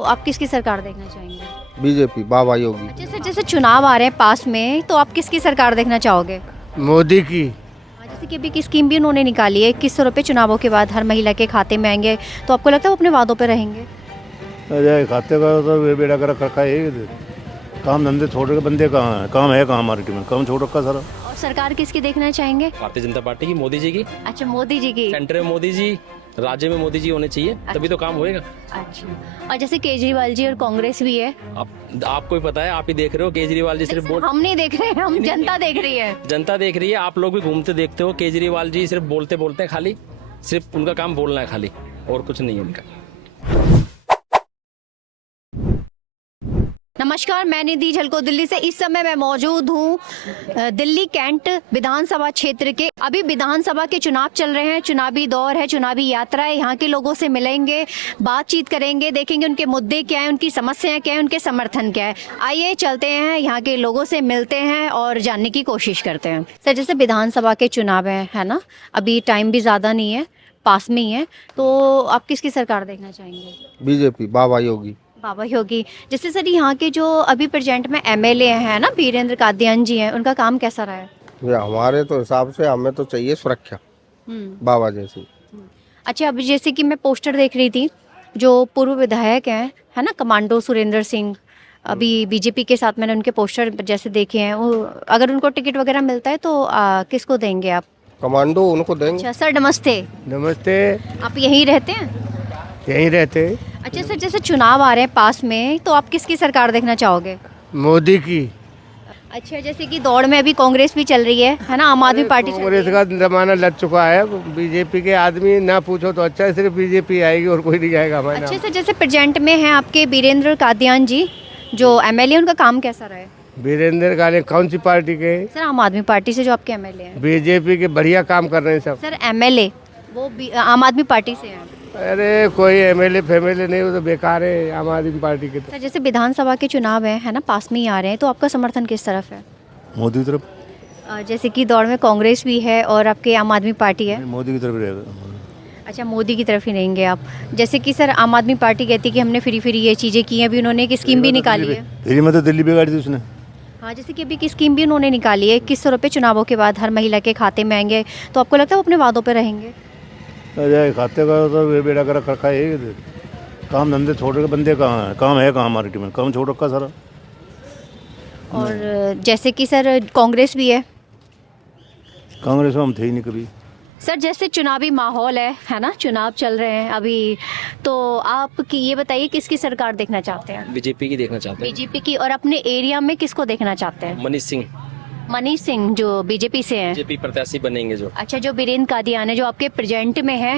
तो आप किसकी सरकार देखना चाहेंगे? बीजेपी, बाबा योगी। अच्छा सर, जैसे चुनाव आ रहे हैं पास में, तो आप किसकी सरकार देखना चाहोगे? मोदी की। जैसे कि अभी की स्कीम भी उन्होंने निकाली है, 2100 रुपये चुनावों के बाद हर महिला के खाते में आएंगे, तो आपको लगता है वो अपने वादों पर रहेंगे? अरे खाते का तो वे बेड़ा कर रखा है। काम धंधे छोड़ के बंदे कहाँ है? काम है कहाँ मार्केट में? काम छोड़ रखा सारा। और सरकार किसकी देखना चाहेंगे? भारतीय जनता पार्टी की, मोदी जी की। अच्छा, मोदी जी की। सेंटर में मोदी जी, राज्य में मोदी जी होने चाहिए, तभी तो काम होएगा। अच्छा, और जैसे केजरीवाल जी और कांग्रेस भी है। आपको ही पता है, आप ही देख रहे हो। केजरीवाल जी सिर्फ हम नहीं देख रहे हैं, हम जनता देख रही है। जनता देख रही है। आप लोग भी घूमते देखते हो। केजरीवाल जी सिर्फ बोलते बोलते हैं, खाली सिर्फ उनका काम बोलना है खाली, और कुछ नहीं है उनका। नमस्कार, मैं निधि झलको दिल्ली से। इस समय मैं मौजूद हूँ दिल्ली कैंट विधानसभा क्षेत्र के। अभी विधानसभा के चुनाव चल रहे हैं, चुनावी दौर है, चुनावी यात्रा है। यहाँ के लोगों से मिलेंगे, बातचीत करेंगे, देखेंगे उनके मुद्दे क्या हैं, उनकी समस्याएं क्या हैं, उनके समर्थन क्या है। आइए चलते हैं, यहाँ के लोगों से मिलते हैं और जानने की कोशिश करते हैं। सर, जैसे विधानसभा के चुनाव है ना, अभी टाइम भी ज़्यादा नहीं है, पास में ही है, तो आप किसकी सरकार देखना चाहेंगे? बीजेपी, बाबा योगी। बाबा योगी। जैसे सर, यहाँ के जो अभी प्रेजेंट में एमएलए हैं ना, वीरेंद्र कादियान जी हैं, उनका काम कैसा रहा है? ये हमारे तो हिसाब से हमें तो चाहिए सुरक्षा बाबा जैसी। अच्छा, अभी जैसे कि मैं पोस्टर देख रही थी, जो पूर्व विधायक हैं है ना, कमांडो सुरेंद्र सिंह, अभी बीजेपी के साथ मैंने उनके पोस्टर जैसे देखे हैं। वो अगर उनको टिकट वगैरह मिलता है तो किसको देंगे आप? कमांडो उनको देंगे। अच्छा सर, नमस्ते। नमस्ते। आप यहीं रहते हैं? यहीं रहते। अच्छा सर, जैसे चुनाव आ रहे हैं पास में, तो आप किसकी सरकार देखना चाहोगे? मोदी की। अच्छा, जैसे कि दौड़ में अभी कांग्रेस भी चल रही है ना, आम आदमी पार्टी चल रही कांग्रेस है। का जमाना लग चुका है। बीजेपी के आदमी ना पूछो तो अच्छा है, सिर्फ बीजेपी आएगी और कोई नहीं जाएगा हमारे अच्छे नाम। से, जैसे प्रेजेंट में हैं आपके वीरेंद्र कादियान जी, जो एमएलए, उनका काम कैसा रहा है? वीरेंद्र काले कौन सी पार्टी के? सर, आम आदमी पार्टी से जो आपके एमएलए हैं। बीजेपी के बढ़िया काम कर रहे हैं सब। सर, एमएलए वो आम आदमी पार्टी से हैं। अरे कोई एमएलए फैमिली नहीं, वो तो बेकार है आम आदमी पार्टी के। तो सर, जैसे विधानसभा के चुनाव है ना, पास में ही आ रहे हैं, तो आपका समर्थन किस तरफ है? मोदी की तरफ। जैसे कि दौड़ में कांग्रेस भी है और आपके आम आदमी पार्टी है। मोदी की तरफ रहेगा। अच्छा, मोदी की तरफ ही रहेंगे आप। जैसे कि सर, आम आदमी पार्टी कहती है कि हमने फ्री फ्री ये चीज़ें की हैं, अभी उन्होंने एक स्कीम भी निकाली है। फिर मतलब दिल्ली बिगाड़ी थी उसने। हाँ, जैसे कि अभी की स्कीम भी उन्होंने निकाली है, 2100 रुपये चुनावों के बाद हर महिला के खाते में आएंगे, तो आपको लगता है वो अपने वादों पर रहेंगे? अरे खाते का तो वे बेड़ा कर रखा है। काम धंधे छोड़ के बंदे कहाँ है? काम है कहाँ मार्केट में? काम छोड़ रखा सारा। और जैसे कि सर, कांग्रेस भी है। कांग्रेस में हम थे ही नहीं कभी। सर, जैसे चुनावी माहौल है ना, चुनाव चल रहे हैं अभी, तो आप की ये बताइए किसकी सरकार देखना चाहते हैं? बीजेपी की देखना चाहते हैं। बीजेपी की। और अपने एरिया में किसको देखना चाहते हैं? मनीष सिंह मनीष सिंह, जो बीजेपी से हैं। बीजेपी प्रत्याशी बनेंगे जो। अच्छा, जो वीरेंद्र कादियान है, जो आपके प्रेजेंट में है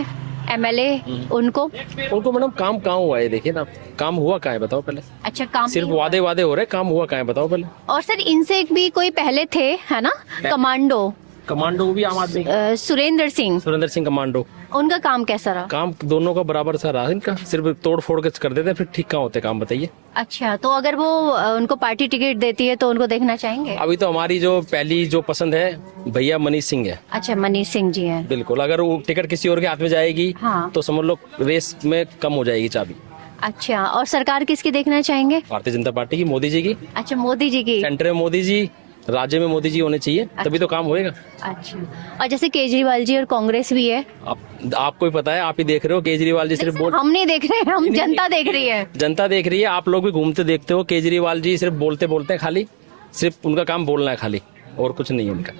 एमएलए, उनको? मैडम काम कहाँ हुआ है? देखिए ना, काम हुआ कहाँ है बताओ पहले। अच्छा, काम सिर्फ नहीं हुआ। वादे वादे हो रहे, काम हुआ कहाँ है बताओ पहले। और सर, इनसे एक भी कोई पहले थे है ना, कमांडो भी आम आदमी। सुरेंद्र सिंह कमांडो। उनका काम कैसा रहा? काम दोनों का बराबर सा रहा इनका, सिर्फ तोड़ फोड़ के कर देते, फिर ठीक कहाँ होते काम बताइए। अच्छा, तो अगर वो उनको पार्टी टिकट देती है तो उनको देखना चाहेंगे? अभी तो हमारी जो पहली जो पसंद है भैया मनीष सिंह है। अच्छा, मनीष सिंह जी हैं। बिल्कुल, अगर वो टिकट किसी और के हाथ में जाएगी हाँ। तो समझ लो रेस में कम हो जाएगी चाबी। अच्छा, और सरकार किसकी देखना चाहेंगे? भारतीय जनता पार्टी की, मोदी जी की। अच्छा, मोदी जी की। सेंटर में मोदी जी, राज्य में मोदी जी होने चाहिए, तभी तो काम होएगा। अच्छा, और जैसे केजरीवाल जी और कांग्रेस भी है। आपको ही पता है, आप ही देख रहे हो। केजरीवाल जी सिर्फ हम नहीं देख रहे हैं, हम जनता देख रही है। जनता देख रही है। आप लोग भी घूमते देखते हो। केजरीवाल जी सिर्फ बोलते बोलते हैं, खाली सिर्फ उनका काम बोलना है खाली, और कुछ नहीं है उनका।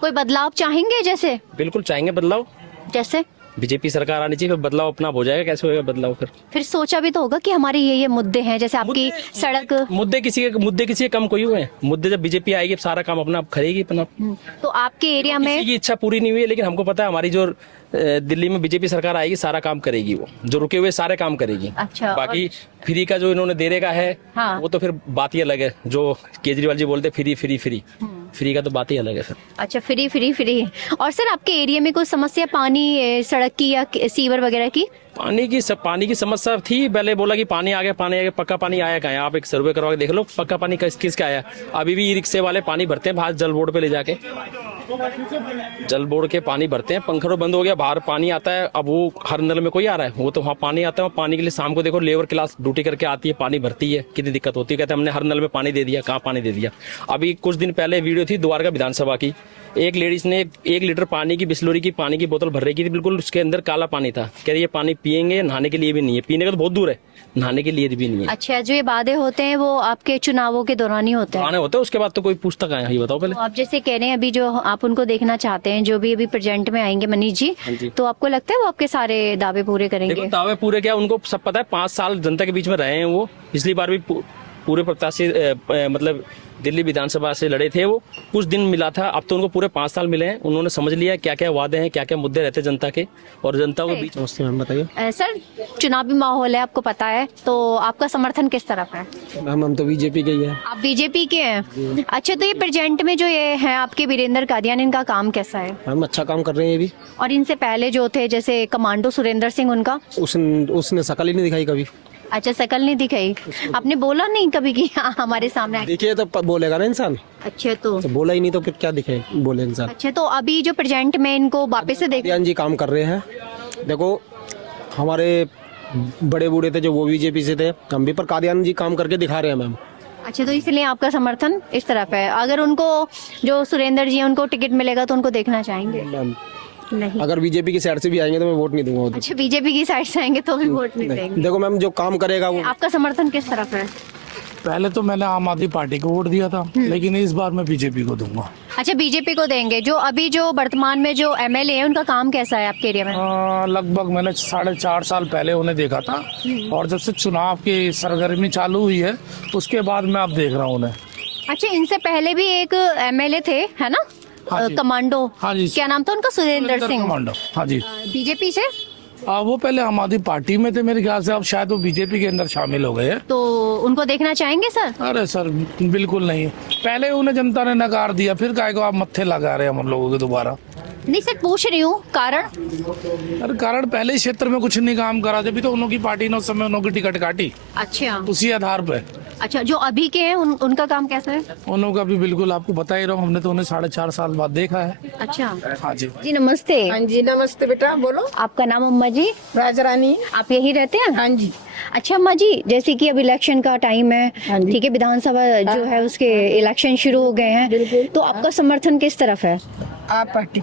कोई बदलाव चाहेंगे? जैसे बिल्कुल चाहेंगे बदलाव। जैसे बीजेपी सरकार आनी चाहिए, फिर बदलाव अपना हो जाएगा। कैसे होएगा बदलाव? फिर सोचा भी तो होगा कि हमारे ये मुद्दे हैं, जैसे आपकी सड़क। मुद्दे किसी के कम कोई हुए हैं? मुद्दे जब बीजेपी आएगी सारा काम अपना करेगी अपना। तो आपके एरिया में किसी की इच्छा पूरी नहीं हुई है, लेकिन हमको पता है हमारी जो दिल्ली में बीजेपी सरकार आएगी सारा काम करेगी, वो जो रुके हुए सारे काम करेगी। अच्छा, बाकी फ्री का जो इन्होंने देने का है, हाँ। वो तो फिर बात ही अलग है। जो केजरीवाल जी बोलते फ्री फ्री फ्री, फ्री का तो बात ही अलग है सर। अच्छा, फ्री फ्री फ्री। और सर, आपके एरिया में कोई समस्या पानी, सड़क की या सीवर वगैरह की? पानी की समस्या थी। पहले बोला कि पानी आ गया, पक्का पानी आया कहाँ है? आप एक सर्वे करवा के देख लो, पक्का पानी किसका आया। अभी भी ई रिक्शे वाले पानी भरते हैं बाहर जल बोर्ड पे ले जाके। जल बोर्ड के पानी भरते हैं, पंखा बंद हो गया, बाहर पानी आता है। अब वो हर नल में कोई आ रहा है, वो तो वहाँ पानी आता है। पानी के लिए शाम को देखो लेबर क्लास ड्यूटी करके आती है, पानी भरती है, कितनी दिक्कत होती है। कहते हैं हमने हर नल में पानी दे दिया, कहाँ पानी दे दिया। अभी कुछ दिन पहले वीडियो थी द्वारका विधानसभा की, एक लेडीज ने 1 लीटर पानी की बिस्लरी की पानी की बोतल भर रही थी, बिल्कुल उसके अंदर काला पानी था। कह रही ये पानी पियेंगे, नहाने के लिए भी नहीं है, पीने का तो बहुत दूर है, नहाने के लिए भी नहीं है। अच्छा, जो ये वादे होते हैं वो आपके चुनावों के दौरान ही होते हैं? आने होते हैं, उसके बाद तो कोई पूछता कहाँ है, ये बताओ पहले। तो आप जैसे कह रहे हैं अभी जो आप उनको देखना चाहते हैं, जो भी अभी प्रेजेंट में आएंगे मनीष जी, तो आपको लगता है वो आपके सारे दावे पूरे करेंगे? देखो दावे पूरे क्या, उनको सब पता है, 5 साल जनता के बीच में रहे हैं वो। पिछली बार भी पूरे प्रत्याशी मतलब दिल्ली विधानसभा से लड़े थे वो, कुछ दिन मिला था, अब तो उनको पूरे 5 साल मिले हैं। उन्होंने समझ लिया क्या क्या वादे हैं, क्या क्या मुद्दे रहते हैं जनता के, और जनता को बीच। नमस्ते मैम, बताइए। सर, चुनावी माहौल है, आपको पता है, तो आपका समर्थन किस तरफ है? मैम हम तो बीजेपी के ही हैं। आप बीजेपी के हैं? अच्छा, तो ये प्रेजेंट में जो ये हैं आपके वीरेंद्र कादियानी, इनका काम कैसा है? मैम अच्छा काम कर रहे हैं ये भी। और इनसे पहले जो थे जैसे कमांडो सुरेंद्र सिंह, उनका? उसने शकल ही नहीं दिखाई कभी। अच्छा, शकल नहीं दिखाई, आपने बोला नहीं कभी कि हाँ हमारे सामने आए? देखिए तो बोलेगा ना इंसान। अच्छा, तो बोला ही नहीं तो फिर क्या दिखे बोले इंसान। अच्छा, तो अभी जो प्रेजेंट में इनको वापस से देख, कादियान जी काम कर रहे हैं। देखो हमारे बड़े बूढ़े थे जो वो बीजेपी से थे, हम भी, पर कादियान जी काम करके दिखा रहे हैं मैम। अच्छा, तो इसलिए आपका समर्थन इस तरफ है। अगर उनको जो सुरेंद्र जी हैं उनको टिकट मिलेगा तो उनको देखना चाहेंगे? मैम नहीं। अगर बीजेपी की साइड से भी आएंगे तो मैं वोट नहीं दूंगा उधर। अच्छा, बीजेपी की साइड से आएंगे तो भी वोट नहीं देंगे? देखो मैम जो काम करेगा वो। आपका समर्थन किस तरफ है? पहले तो मैंने आम आदमी पार्टी को वोट दिया था, लेकिन इस बार मैं बीजेपी को दूंगा। अच्छा, बीजेपी को देंगे। जो अभी जो वर्तमान में जो एमएलए है उनका काम कैसा है आपके एरिया में? लगभग मैंने 4.5 साल पहले उन्हें देखा था, और जब से चुनाव की सरगर्मी चालू हुई है उसके बाद मैं अब देख रहा हूँ उन्हें। अच्छा, इनसे पहले भी एक एमएलए थे, है ना? हाँ जी। कमांडो। हाँ जी। क्या नाम था उनका? सुरेंद्र सिंह। कमांडो। हाँ जी। बीजेपी से? वो पहले आम आदमी पार्टी में थे मेरे ख्याल से, अब शायद वो बीजेपी के अंदर शामिल हो गए हैं। तो उनको देखना चाहेंगे सर? अरे सर बिल्कुल नहीं, पहले उन्हें जनता ने नकार दिया, फिर काहे को आप मत्थे लगा रहे हैं हम लोगों के दोबारा? नहीं सर, पूछ रही हूँ कारण। अरे कारण पहले इस क्षेत्र में कुछ नहीं काम करा, जब भी तो उन्होंने पार्टी ने उस समय उन्होंने टिकट काटी, अच्छा, उसी आधार पे। अच्छा, जो अभी के हैं उनका काम कैसा है? उन्होंने का भी बिल्कुल आपको बता ही रहा हूँ, हमने तो उन्हें 4.5 साल बाद देखा है। अच्छा हाँ जी। जी, नमस्ते। हाँ जी, नमस्ते बेटा, बोलो। आपका नाम? अम्मा जी। राजा रानी। आप यही रहते हैं? हाँ जी। अच्छा अम्मा जी, जैसे कि अब इलेक्शन का टाइम है, हाँ जी। ठीक है, विधानसभा जो है उसके इलेक्शन शुरू हो गए हैं, तो आपका समर्थन किस तरफ है? आप पार्टी।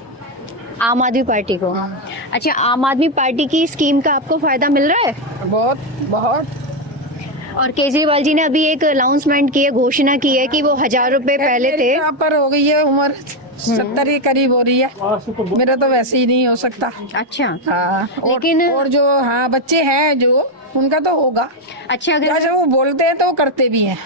आम आदमी पार्टी को? अच्छा, आम आदमी पार्टी की स्कीम का आपको फायदा मिल रहा है? बहुत बहुत। और केजरीवाल जी ने अभी एक अनाउंसमेंट की है, घोषणा की है कि वो 1000 रुपए पहले थे। यहाँ पर हो गई है उम्र 70 के करीब हो रही है, मेरा तो वैसे ही नहीं हो सकता। अच्छा, हाँ, लेकिन और जो हाँ बच्चे हैं जो, उनका तो होगा। अच्छा, अगर जैसे वो बोलते हैं तो वो करते भी हैं।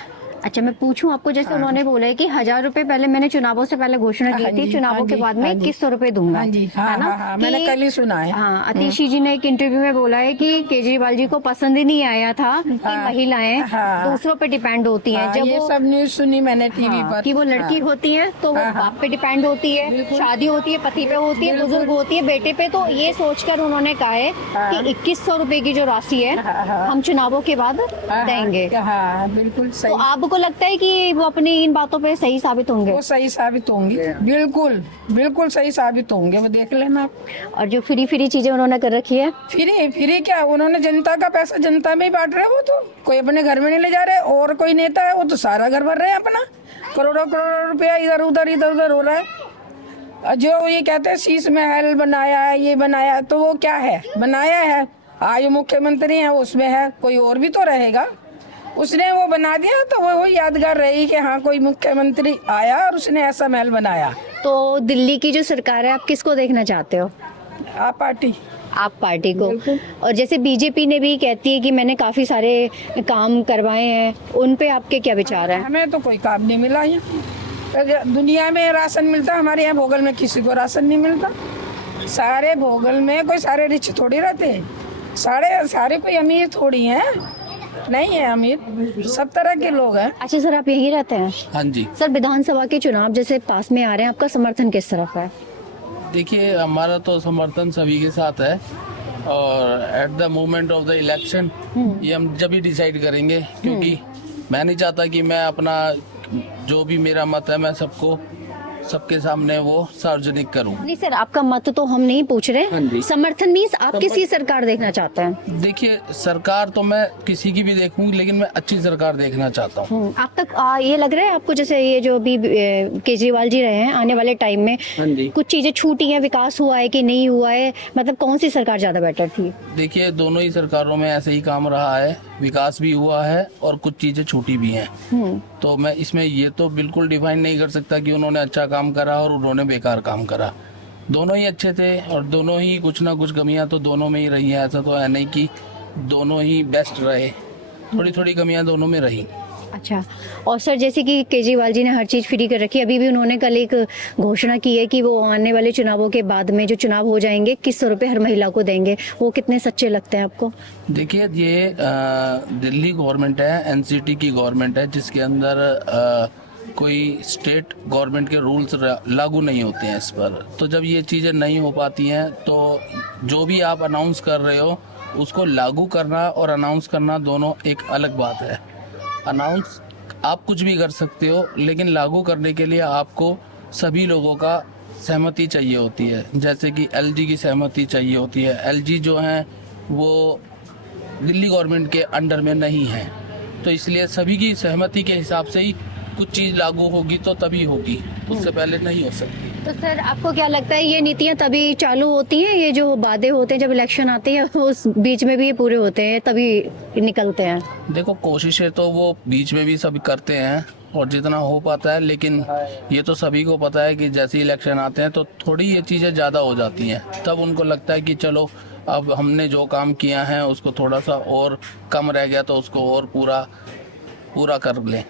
अच्छा, मैं पूछूं आपको, जैसे उन्होंने बोला है कि 1000 रुपए पहले, मैंने चुनावों से पहले घोषणा की हाँ थी, जी, चुनावों हाँ के जी, बाद में हाँ जी। 2100 रुपए दूंगा। हाँ जी, हाँ, है ना? हाँ, हाँ, मैंने कि- कल ही सुना है। हाँ, अतिशी जी ने एक इंटरव्यू में बोला है कि केजरीवाल जी को पसंद ही नहीं आया था कि महिलाएं हाँ। दूसरों पे डिपेंड होती हैं। हाँ, जब ये वो सब न्यूज सुनी मैंने टीवी हाँ, पर कि वो लड़की होती है तो वो बाप पे डिपेंड होती है, शादी होती है पति पे होती है, बुजुर्ग होती है बेटे पे। तो ये सोचकर उन्होंने कहा है कि 2100 रुपए की जो राशि है हम चुनावों के बाद देंगे। हाँ, बिल्कुल तो सही। आपको लगता है कि वो अपनी इन बातों पे सही साबित होंगे? वो सही साबित होंगे, बिल्कुल बिल्कुल सही साबित होंगे, वो देख लेना आप। और जो फ्री चीजें उन्होंने कर रखी है, फ्री क्या, उन्होंने जनता का पैसा जनता में ही बांट रहे हैं। वो तो कोई अपने घर में नहीं ले जा रहे, और कोई नेता है वो तो सारा घर भर रहे हैं अपना, करोड़ों करोड़ों रुपया इधर उधर हो रहा है। जो ये कहते हैं शीश महल बनाया है, ये बनाया, तो वो क्या है, बनाया है। आज मुख्यमंत्री है उसमें है, कोई और भी तो रहेगा, उसने वो बना दिया तो वो यादगार रही कि हाँ कोई मुख्यमंत्री आया और उसने ऐसा महल बनाया। तो दिल्ली की जो सरकार है आप किसको देखना चाहते हो? आप पार्टी। आप पार्टी को? और जैसे बीजेपी ने भी कहती है कि मैंने काफी सारे काम करवाए हैं, उन पे आपके क्या विचार हैं? हमें तो कोई काम नहीं मिला यहाँ। दुनिया में राशन मिलता, हमारे यहाँ भोगल में किसी को राशन नहीं मिलता। सारे भोगल में कोई सारे रिच थोड़ी रहते हैं, सारे कोई अमीर थोड़ी हैं, नहीं है अमीर, सब तरह के लोग हैं। अच्छा सर, आप यही रहते हैं? हाँ जी। सर, विधानसभा के चुनाव जैसे पास में आ रहे हैं, आपका समर्थन किस तरफ है? देखिए हमारा तो समर्थन सभी के साथ है, और at the moment of the election ये हम जब ही डिसाइड करेंगे, क्योंकि मैं नहीं चाहता कि मैं अपना जो भी मेरा मत है मैं सबको सबके सामने वो सार्वजनिक करूं। नहीं सर, आपका मत तो हम नहीं पूछ हाँ रहे, जी। समर्थन मीन्स आप किसी सरकार देखना चाहते हैं? देखिए, सरकार तो मैं किसी की भी देखूं, लेकिन मैं अच्छी सरकार देखना चाहता हूं। आप तक ये लग रहा है आपको, जैसे ये जो अभी केजरीवाल जी रहे हैं, आने वाले टाइम में हाँ जी। कुछ चीजें छूटी हैं, विकास हुआ है कि नहीं हुआ है, मतलब कौन सी सरकार ज्यादा बेटर थी? देखिए, दोनों ही सरकारों में ऐसे ही काम रहा है, विकास भी हुआ है और कुछ चीजें छूटी भी हैं। तो मैं इसमें ये तो बिल्कुल डिफाइन नहीं कर सकता कि उन्होंने अच्छा काम करा और उन्होंने बेकार काम करा। दोनों ही अच्छे थे और दोनों ही कुछ ना कुछ कमियां तो दोनों में ही रही हैं। ऐसा तो है नहीं कि दोनों ही बेस्ट रहे, थोड़ी थोड़ी कमियां दोनों में रही। अच्छा, और सर जैसे कि केजरीवाल जी ने हर चीज फ्री कर रखी है, अभी भी उन्होंने कल एक घोषणा की है कि वो आने वाले चुनावों के बाद में जो चुनाव हो जाएंगे 2100 रुपए हर महिला को देंगे। वो कितने सच्चे लगते हैं आपको? देखिए, ये दिल्ली गवर्नमेंट है, एनसीटी की गवर्नमेंट है, जिसके अंदर कोई स्टेट गवर्नमेंट के रूल्स लागू नहीं होते हैं इस पर। तो जब ये चीज़ें नहीं हो पाती हैं तो जो भी आप अनाउंस कर रहे हो उसको लागू करना और अनाउंस करना दोनों एक अलग बात है। अनाउंस आप कुछ भी कर सकते हो, लेकिन लागू करने के लिए आपको सभी लोगों का सहमति चाहिए होती है। जैसे कि एलजी की सहमति चाहिए होती है। एलजी जो हैं वो दिल्ली गवर्नमेंट के अंडर में नहीं है, तो इसलिए सभी की सहमति के हिसाब से ही कुछ चीज़ लागू होगी तो तभी होगी, उससे पहले नहीं हो सकती। तो सर आपको क्या लगता है ये नीतियां तभी चालू होती हैं, ये जो वादे होते हैं जब इलेक्शन आते हैं उस बीच में भी ये पूरे होते हैं तभी निकलते हैं? देखो, कोशिशें तो वो बीच में भी सब करते हैं और जितना हो पाता है, लेकिन ये तो सभी को पता है कि जैसे इलेक्शन आते हैं तो थोड़ी ये चीज़ें ज़्यादा हो जाती हैं। तब उनको लगता है कि चलो अब हमने जो काम किया है उसको थोड़ा सा और कम रह गया तो उसको और पूरा कर लें।